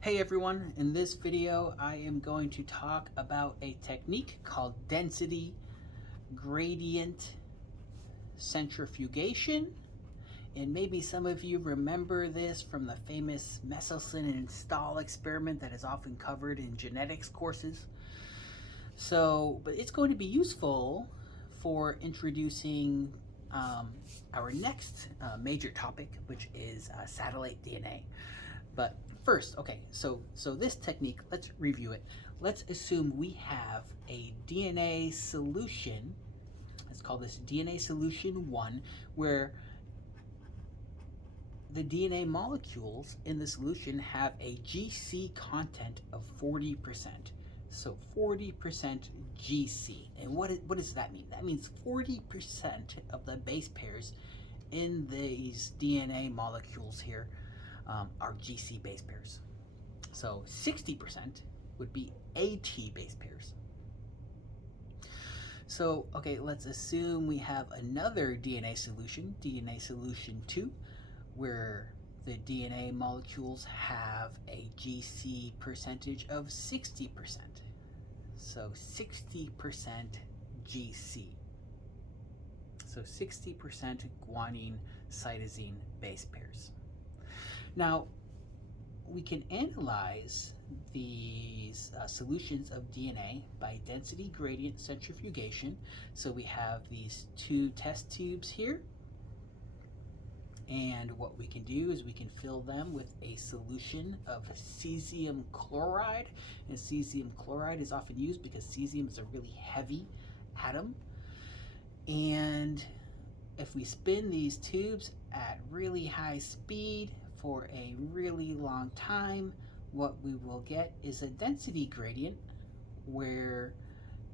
Hey everyone, in this video I am going to talk about a technique called density gradient centrifugation. And maybe some of you remember this from the famous Meselson and Stahl experiment that is often covered in genetics courses. But it's going to be useful for introducing our next major topic, which is satellite DNA. But first, okay, so this technique, let's review it. Let's assume we have a DNA solution. Let's call this DNA solution 1, where the DNA molecules in the solution have a GC content of 40%. So 40% GC. And what does that mean? That means 40% of the base pairs in these DNA molecules here are GC base pairs. So 60% would be AT base pairs. So, okay, let's assume we have another DNA solution 2, where the DNA molecules have a GC percentage of 60%. So 60% GC. So 60% guanine cytosine base pairs. Now, we can analyze these solutions of DNA by density gradient centrifugation. So we have these two test tubes here. And what we can do is we can fill them with a solution of cesium chloride. And cesium chloride is often used because cesium is a really heavy atom. And if we spin these tubes at really high speed for a really long time, what we will get is a density gradient where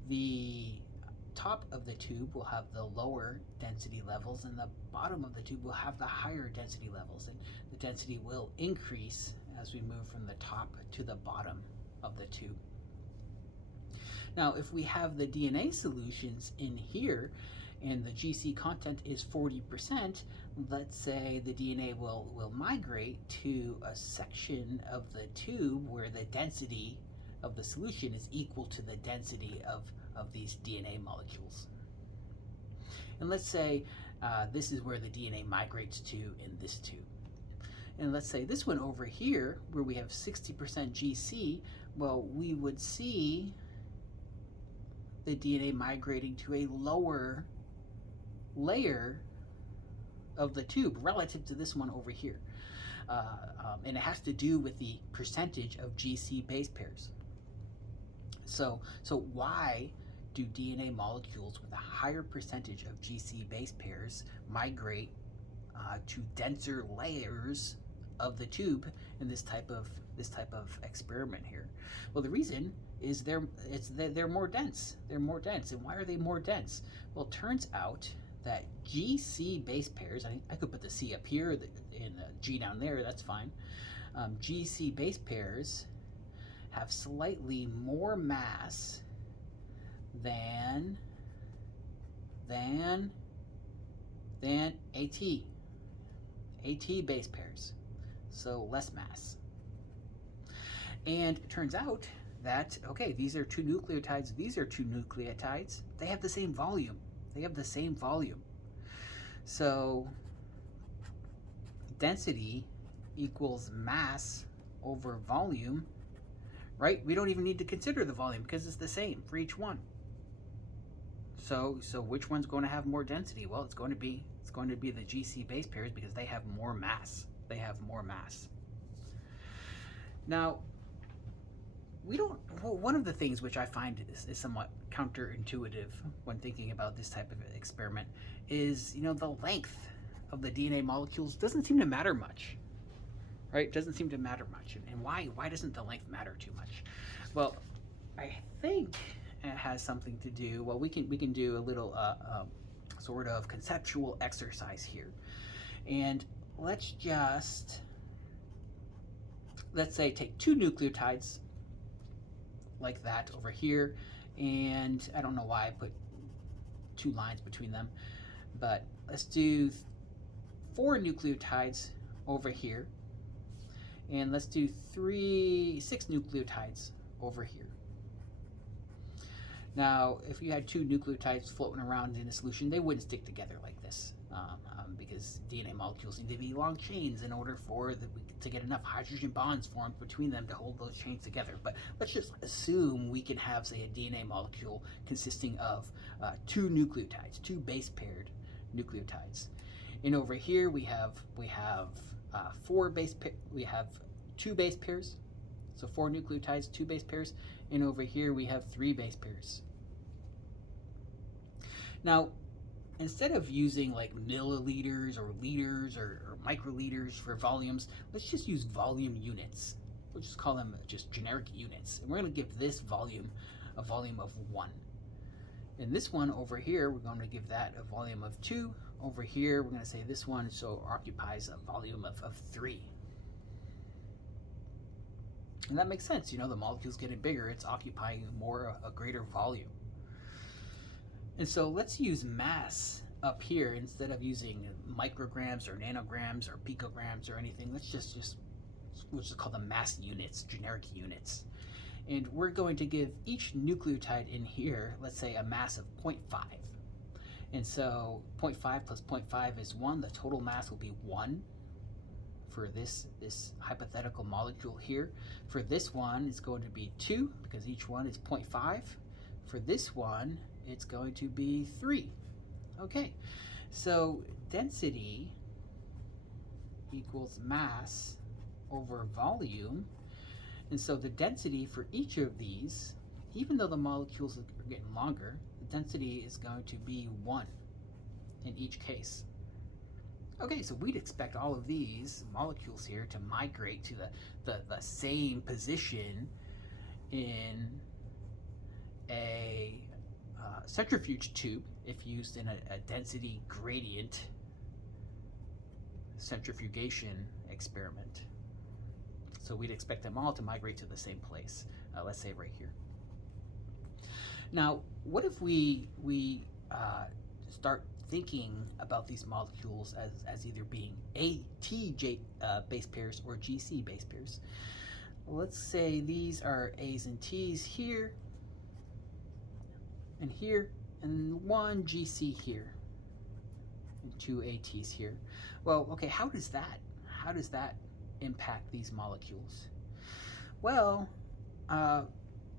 the top of the tube will have the lower density levels and the bottom of the tube will have the higher density levels, and the density will increase as we move from the top to the bottom of the tube. Now, if we have the DNA solutions in here and the GC content is 40%, let's say the DNA will migrate to a section of the tube where the density of the solution is equal to the density of these DNA molecules. And let's say this is where the DNA migrates to in this tube. And let's say this one over here, where we have 60% GC, well, we would see the DNA migrating to a lower layer of the tube relative to this one over here. And it has to do with the percentage of GC base pairs. So why do DNA molecules with a higher percentage of GC base pairs migrate to denser layers of the tube in this type of experiment here? Well, the reason is they're more dense. They're more dense. And why are they more dense? Well, it turns out that GC base pairs, I could put the C up here and the G down there, that's fine. GC base pairs have slightly more mass than AT base pairs, so less mass. And it turns out that, okay, these are two nucleotides, these are two nucleotides, they have the same volume. So density equals mass over volume, right? We don't even need to consider the volume because it's the same for each one. So which one's going to have more density? Well, it's going to be the GC base pairs because they have more mass. Now, one of the things which I find is somewhat counterintuitive when thinking about this type of experiment is, the length of the DNA molecules doesn't seem to matter much, right? It doesn't seem to matter much. And why doesn't the length matter too much? Well, I think it has something to do, well, we can do a little sort of conceptual exercise here. And let's say take two nucleotides like that over here, and I don't know why I put two lines between them, but let's do 4 nucleotides over here, And let's do 6 nucleotides over here. Now, if you had 2 nucleotides floating around in a solution, they wouldn't stick together like this, because DNA molecules need to be long chains in order to get enough hydrogen bonds formed between them to hold those chains together. But let's just assume we can have, say, a DNA molecule consisting of 2 nucleotides, 2 base paired nucleotides. And over here we have 2 base pairs. So 4 nucleotides, 2 base pairs, and over here we have 3 base pairs. Now, instead of using like milliliters or liters or microliters for volumes, let's just use volume units. We'll just call them just generic units. And we're going to give this volume a volume of 1. And this one over here, we're going to give that a volume of 2. Over here, we're going to say this one occupies a volume of 3. And that makes sense. You know, the molecule's getting bigger. It's occupying a greater volume. And so let's use mass up here instead of using micrograms or nanograms or picograms or anything. We'll just call them mass units, generic units. And we're going to give each nucleotide in here, let's say, a mass of 0.5. And so 0.5 plus 0.5 is 1. The total mass will be 1. For this hypothetical molecule here. For this one, it's going to be 2 because each one is 0.5. For this one, it's going to be 3. Okay, so density equals mass over volume. And so the density for each of these, even though the molecules are getting longer, the density is going to be 1 in each case. Okay, so we'd expect all of these molecules here to migrate to the same position in a centrifuge tube if used in a density gradient centrifugation experiment. So we'd expect them all to migrate to the same place, let's say right here. Now, what if we start thinking about these molecules as either being AT base pairs or GC base pairs? Let's say these are A's and T's here, and here, and 1 GC here, and 2 ATs here. Well, okay, how does that impact these molecules? Well,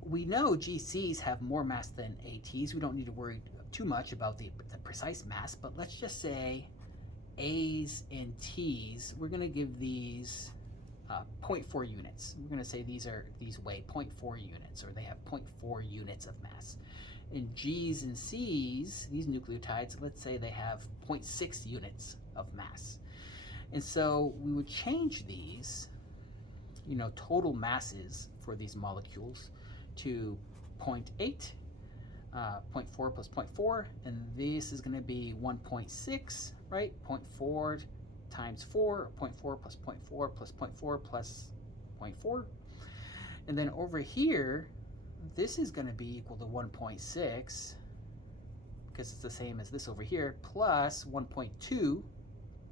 we know GCs have more mass than ATs. We don't need to worry too much about the precise mass, but let's just say A's and T's, we're going to give these 0.4 units. We're going to say these weigh 0.4 units, or they have 0.4 units of mass. And G's and C's, these nucleotides, let's say they have 0.6 units of mass. And so we would change these, total masses for these molecules to 0.8, 0.4 plus 0.4, and this is going to be 1.6, right? 0.4 times 4, 0.4 plus 0.4 plus 0.4 plus 0.4. And then over here, this is going to be equal to 1.6, because it's the same as this over here, plus 1.2,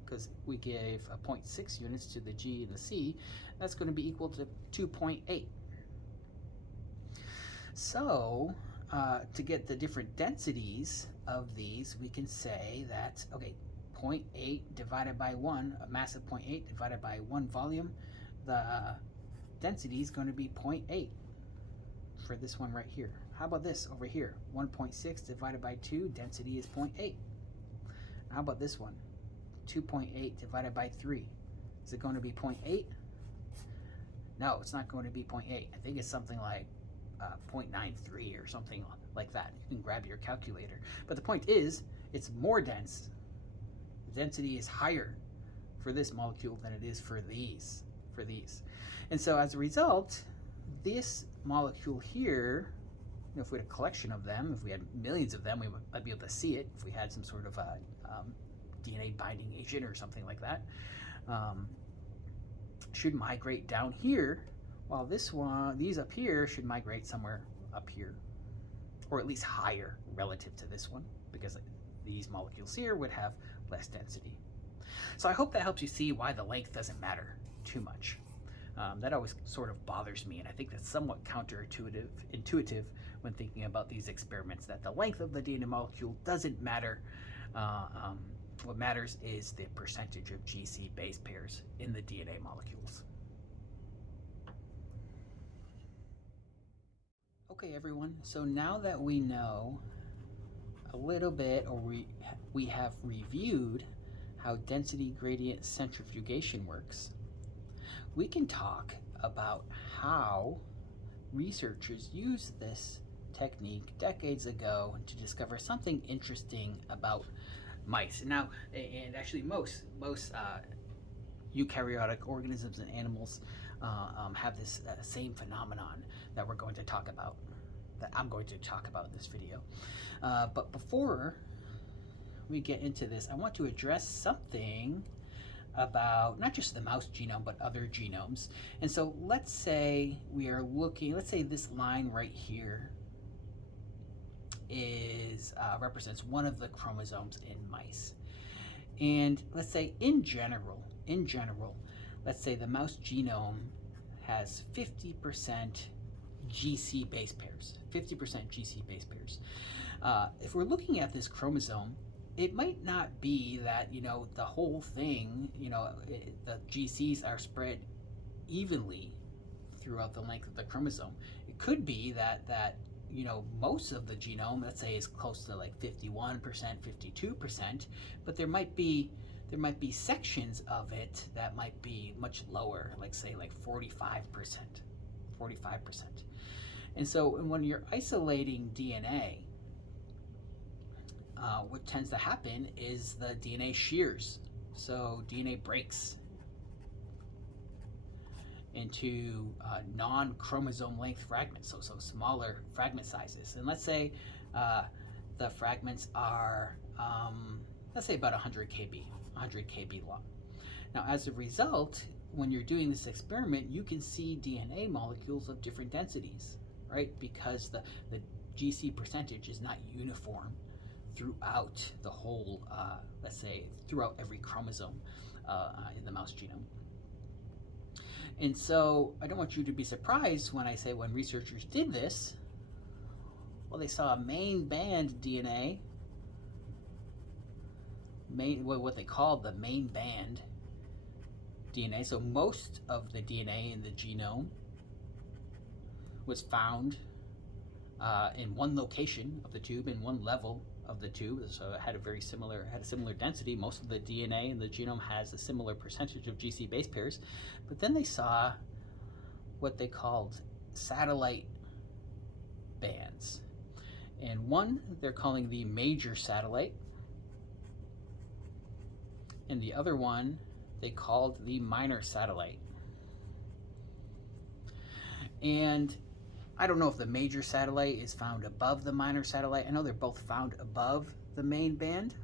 because we gave 0.6 units to the G and the C. That's going to be equal to 2.8. So, to get the different densities of these, we can say that, okay, 0.8 divided by 1, a mass of 0.8 divided by 1 volume, the density is going to be 0.8 for this one right here. How about this over here? 1.6 divided by 2, density is 0.8. How about this one? 2.8 divided by 3. Is it going to be 0.8? No, it's not going to be 0.8. I think it's something like 0.93 or something like that. You can grab your calculator. But the point is, it's more dense. The density is higher for this molecule than it is for these. And so as a result, this molecule here, if we had a collection of them, if we had millions of them, we might be able to see it if we had some sort of DNA binding agent or something like that, should migrate down here, while these up here should migrate somewhere up here, or at least higher relative to this one, because these molecules here would have less density. So I hope that helps you see why the length doesn't matter too much. That always sort of bothers me, and I think that's somewhat intuitive when thinking about these experiments, that the length of the DNA molecule doesn't matter. What matters is the percentage of GC base pairs in the DNA molecules. Okay, everyone, so now that we know a little bit, or we have reviewed how density gradient centrifugation works, we can talk about how researchers used this technique decades ago to discover something interesting about mice. Now, and actually most eukaryotic organisms and animals have this same phenomenon that we're going to talk about, that I'm going to talk about in this video. But before we get into this, I want to address something about not just the mouse genome, but other genomes. And so let's say we are looking, let's say this line right here is represents one of the chromosomes in mice. And let's say in general, let's say the mouse genome has 50% GC base pairs, 50% GC base pairs. If we're looking at this chromosome, it might not be that, the whole thing, the GCs are spread evenly throughout the length of the chromosome. It could be that most of the genome, let's say, is close to like 51%, 52%, but there might be sections of it that might be much lower, like say like 45%. And so when you're isolating DNA, what tends to happen is the DNA shears. So DNA breaks into non-chromosome length fragments, so smaller fragment sizes. And let's say the fragments are, let's say about 100 kb long. Now, as a result, when you're doing this experiment, you can see DNA molecules of different densities, right? Because the GC percentage is not uniform throughout the whole, let's say, throughout every chromosome in the mouse genome. And so I don't want you to be surprised when I say when researchers did this, well, they saw a main band DNA, what they called the main band DNA. So most of the DNA in the genome was found in one location of the tube, in one level of the tube, so it had a similar density. Most of the DNA in the genome has a similar percentage of GC base pairs, but then they saw what they called satellite bands, and one they're calling the major satellite, and the other one they called the minor satellite. And I don't know if the major satellite is found above the minor satellite. I know they're both found above the main band.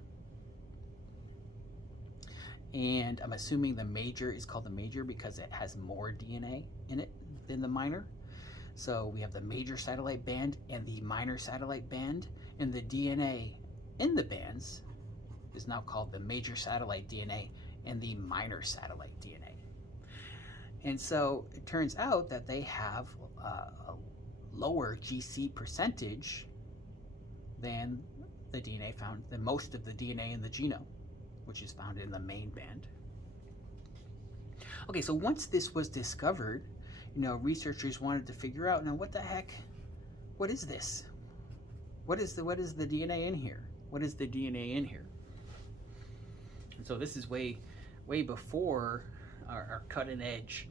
And I'm assuming the major is called the major because it has more DNA in it than the minor. So we have the major satellite band and the minor satellite band, and the DNA in the bands is now called the major satellite DNA and the minor satellite DNA. And so it turns out that they have a lower GC percentage than the DNA found, than most of the DNA in the genome, which is found in the main band. Okay, so once this was discovered, researchers wanted to figure out, now what the heck, what is this? What is the DNA in here? What is the DNA in here? And so this is way before our cutting edge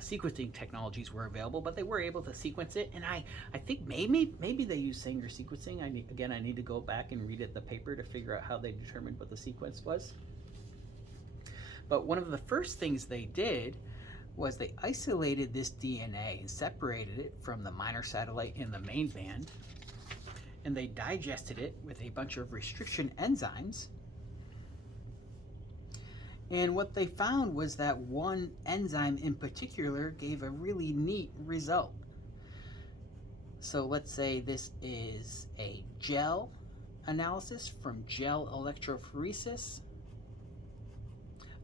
sequencing technologies were available, but they were able to sequence it. And I think maybe they use Sanger sequencing. I need to go back and read the paper to figure out how they determined what the sequence was. But one of the first things they did was they isolated this DNA and separated it from the minor satellite and the main band, and they digested it with a bunch of restriction enzymes. And what they found was that one enzyme in particular gave a really neat result. So let's say this is a gel analysis from gel electrophoresis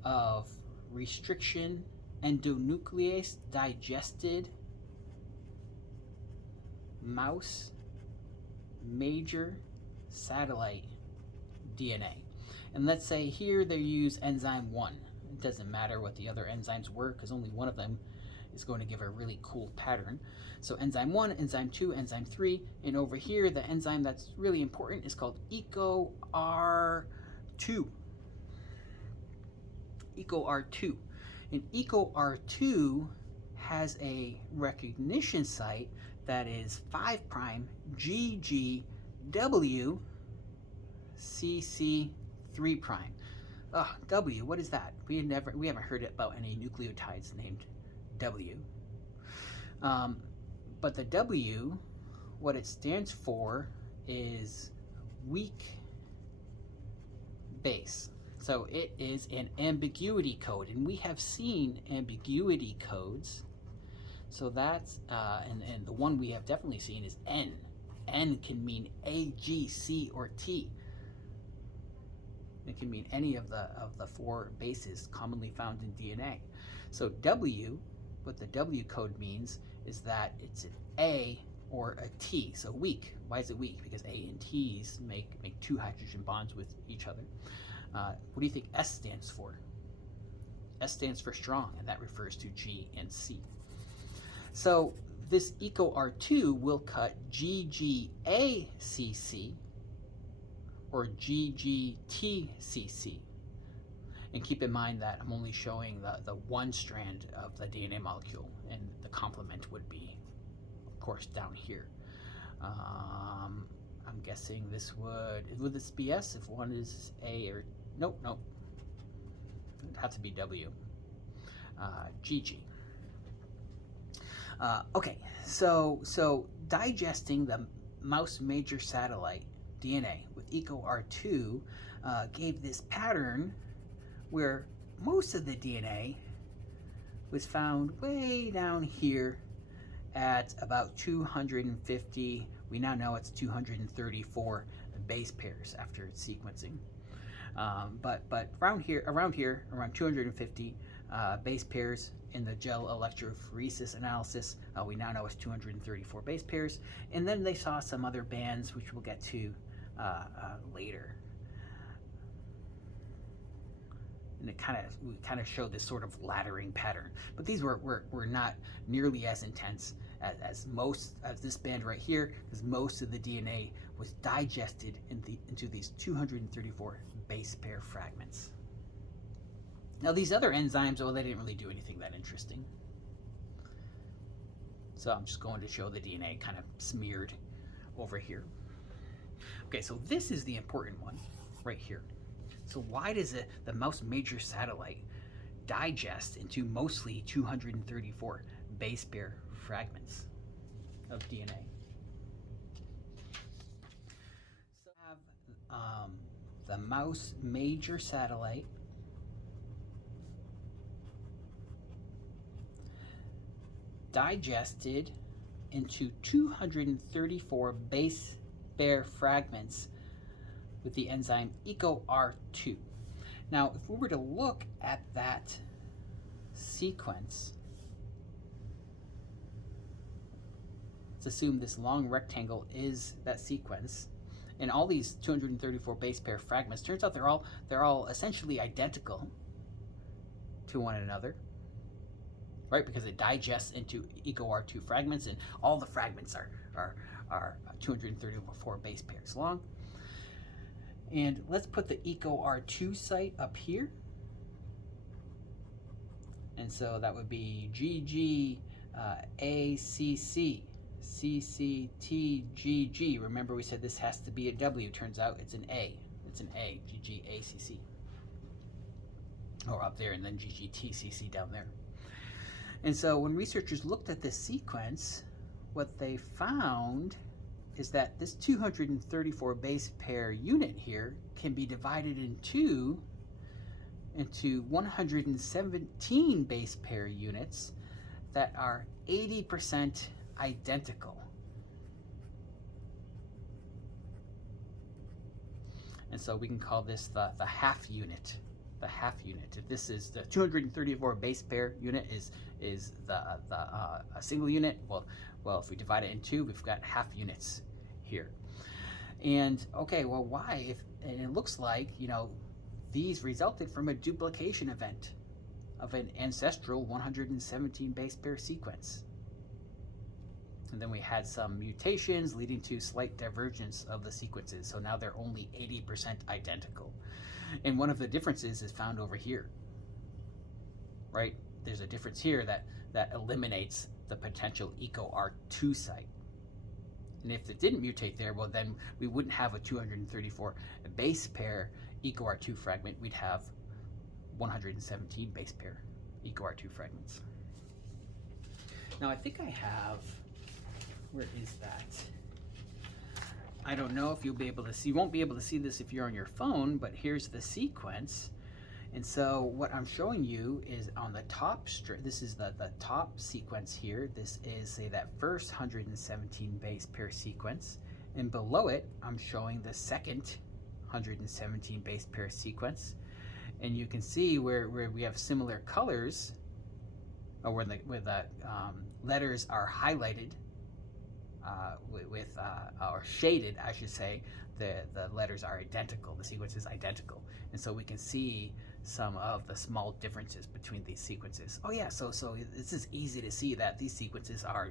of restriction endonuclease digested mouse major satellite DNA. And let's say here they use enzyme 1. It doesn't matter what the other enzymes were because only one of them is going to give a really cool pattern. So enzyme 1, enzyme 2, enzyme 3, and over here the enzyme that's really important is called EcoR2. EcoR2. And EcoR2 has a recognition site that is 5' GGW CC3'. Oh, W, what is that? We haven't heard about any nucleotides named W. But the W, what it stands for is weak base. So it is an ambiguity code, and we have seen ambiguity codes. So that's, and the one we have definitely seen is N. N can mean A, G, C, or T. It can mean any of the 4 bases commonly found in DNA. So W, what the W code means is that it's an A or a T, so weak. Why is it weak? Because A and T's make 2 hydrogen bonds with each other. What do you think S stands for? S stands for strong, and that refers to G and C. So this EcoR2 will cut GGACC or GGTCC. And keep in mind that I'm only showing the one strand of the DNA molecule, and the complement would be, of course, down here. I'm guessing this would this be S if one is A or, nope. It'd have to be W. GG. Okay, so digesting the mouse major satellite DNA with EcoR2 gave this pattern where most of the DNA was found way down here at about 250. We now know it's 234 base pairs after sequencing. But around here, around 250 base pairs in the gel electrophoresis analysis, we now know it's 234 base pairs. And then they saw some other bands, which we'll get to later. And we kind of showed this sort of laddering pattern. But these were not nearly as intense as most of this band right here, because most of the DNA was digested into these 234 base pair fragments. Now these other enzymes, well, they didn't really do anything that interesting. So I'm just going to show the DNA kind of smeared over here. Okay, so this is the important one right here. So why does the mouse major satellite digest into mostly 234 base pair fragments of DNA? So we have the mouse major satellite digested into 234 base pair fragments with the enzyme EcoR2. Now, if we were to look at that sequence, let's assume this long rectangle is that sequence, and all these 234 base pair fragments, turns out they're all essentially identical to one another, right? Because it digests into EcoR2 fragments, and all the fragments are 234 base pairs long. And let's put the EcoR2 site up here. And so that would be GGACC, CCTGG. Remember we said this has to be a W. Turns out it's an A. It's an A, GGACC. Or up there, and then GGTCC down there. And so when researchers looked at this sequence, what they found is that this 234 base pair unit here can be divided into 117 base pair units that are 80% identical. And so we can call this the half unit the half unit. If this is the 234 base pair unit is the a single unit, well, if we divide it in two, we've got half units here. And okay, well, why? And it looks like, these resulted from a duplication event of an ancestral 117 base pair sequence. And then we had some mutations leading to slight divergence of the sequences. So now they're only 80% identical. And one of the differences is found over here, right? There's a difference here that eliminates the potential EcoR2 site. And if it didn't mutate there, well, then we wouldn't have a 234 base pair EcoR2 fragment. We'd have 117 base pair EcoR2 fragments. Now, I think I have, where is that? I don't know if you'll be able to see, you won't be able to see this if you're on your phone, but here's the sequence. And so what I'm showing you is on the top strip, this is the top sequence here. This is, say, that first 117 base pair sequence. And below it, I'm showing the second 117 base pair sequence. And you can see where we have similar colors, or where the letters are highlighted, or shaded, I should say, the letters are identical, the sequence is identical. And so we can see some of the small differences between these sequences. Oh yeah, so this is easy to see that these sequences are,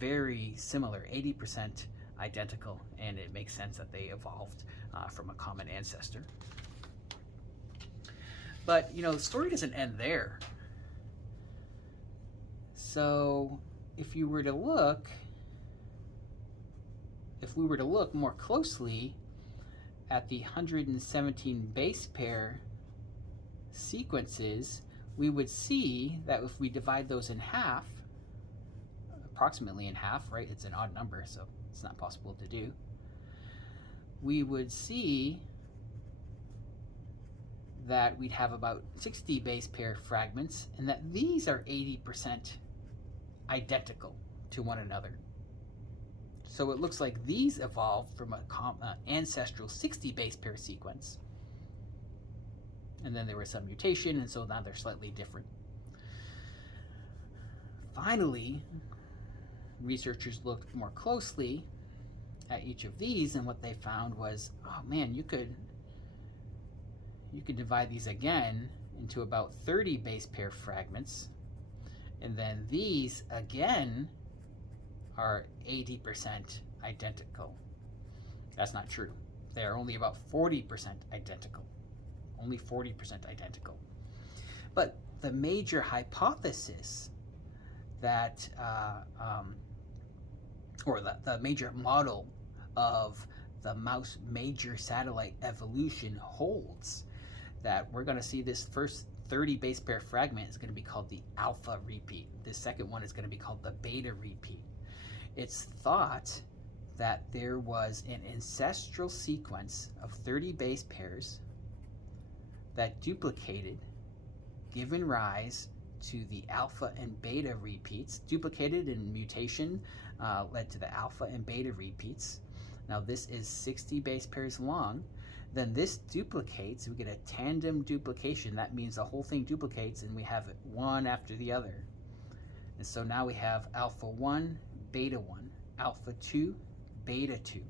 very similar, 80% identical, and it makes sense that they evolved from a common ancestor. But, the story doesn't end there. So if we were to look more closely at the 117 base pair sequences, we would see that if we divide those in half, approximately in half, right? It's an odd number, so it's not possible to do. We would see that we'd have about 60 base pair fragments, and that these are 80% identical to one another. So it looks like these evolved from an ancestral 60 base pair sequence. And then there was some mutation, and so now they're slightly different. Finally, researchers looked more closely at each of these, and what they found was, oh man, you could divide these again into about 30 base pair fragments, and then these again are 80% identical. That's not true. They are only about 40% identical. Only 40% identical. But the major hypothesis that, or the major model of the mouse major satellite evolution holds, that we're going to see this first 30 base pair fragment is going to be called the alpha repeat. This second one is going to be called the beta repeat. It's thought that there was an ancestral sequence of 30 base pairs that duplicated, giving rise to the alpha and beta repeats. Duplicated and mutation led to the alpha and beta repeats. Now this is 60 base pairs long. Then this duplicates, we get a tandem duplication. That means the whole thing duplicates and we have it one after the other. And so now we have alpha 1, beta 1, alpha 2, beta 2.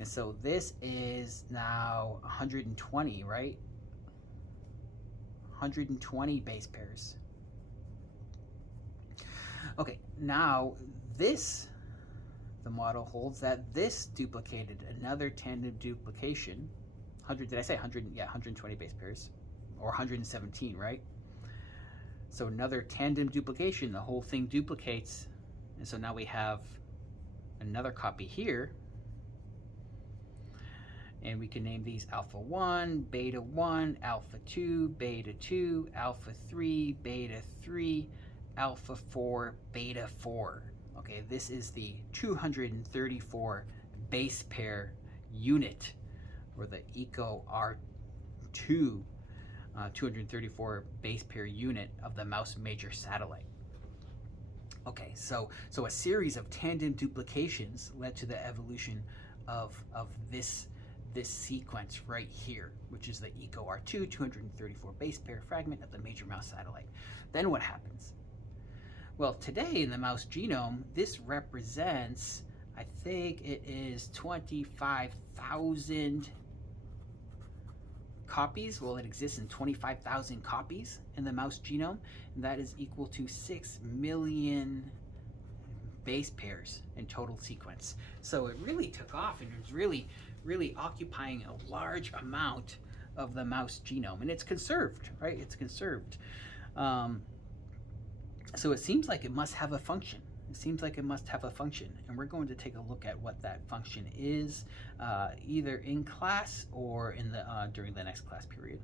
And so this is now 120, right? 120 base pairs. Okay, now this, the model holds that this duplicated another tandem duplication. 100, did I say 100? Yeah, 120 base pairs, or 117, right? So another tandem duplication, the whole thing duplicates. And so now we have another copy here. And we can name these alpha 1, beta 1, alpha 2, beta 2, alpha 3, beta 3, alpha 4, beta 4. Okay, this is the 234 base pair unit, or the EcoR2 234 base pair unit of the mouse major satellite. Okay, so a series of tandem duplications led to the evolution of this this sequence right here, which is the EcoR2 234 base pair fragment of the major mouse satellite. Then what happens? Well, today in the mouse genome, this represents, I think it is 25,000 copies. Well, it exists in 25,000 copies in the mouse genome, and that is equal to 6 million base pairs in total sequence. So it really took off, and it's really occupying a large amount of the mouse genome, and it's conserved, right? It's conserved. So it seems like it must have a function. It seems like it must have a function, and we're going to take a look at what that function is, either in class or in the during the next class period.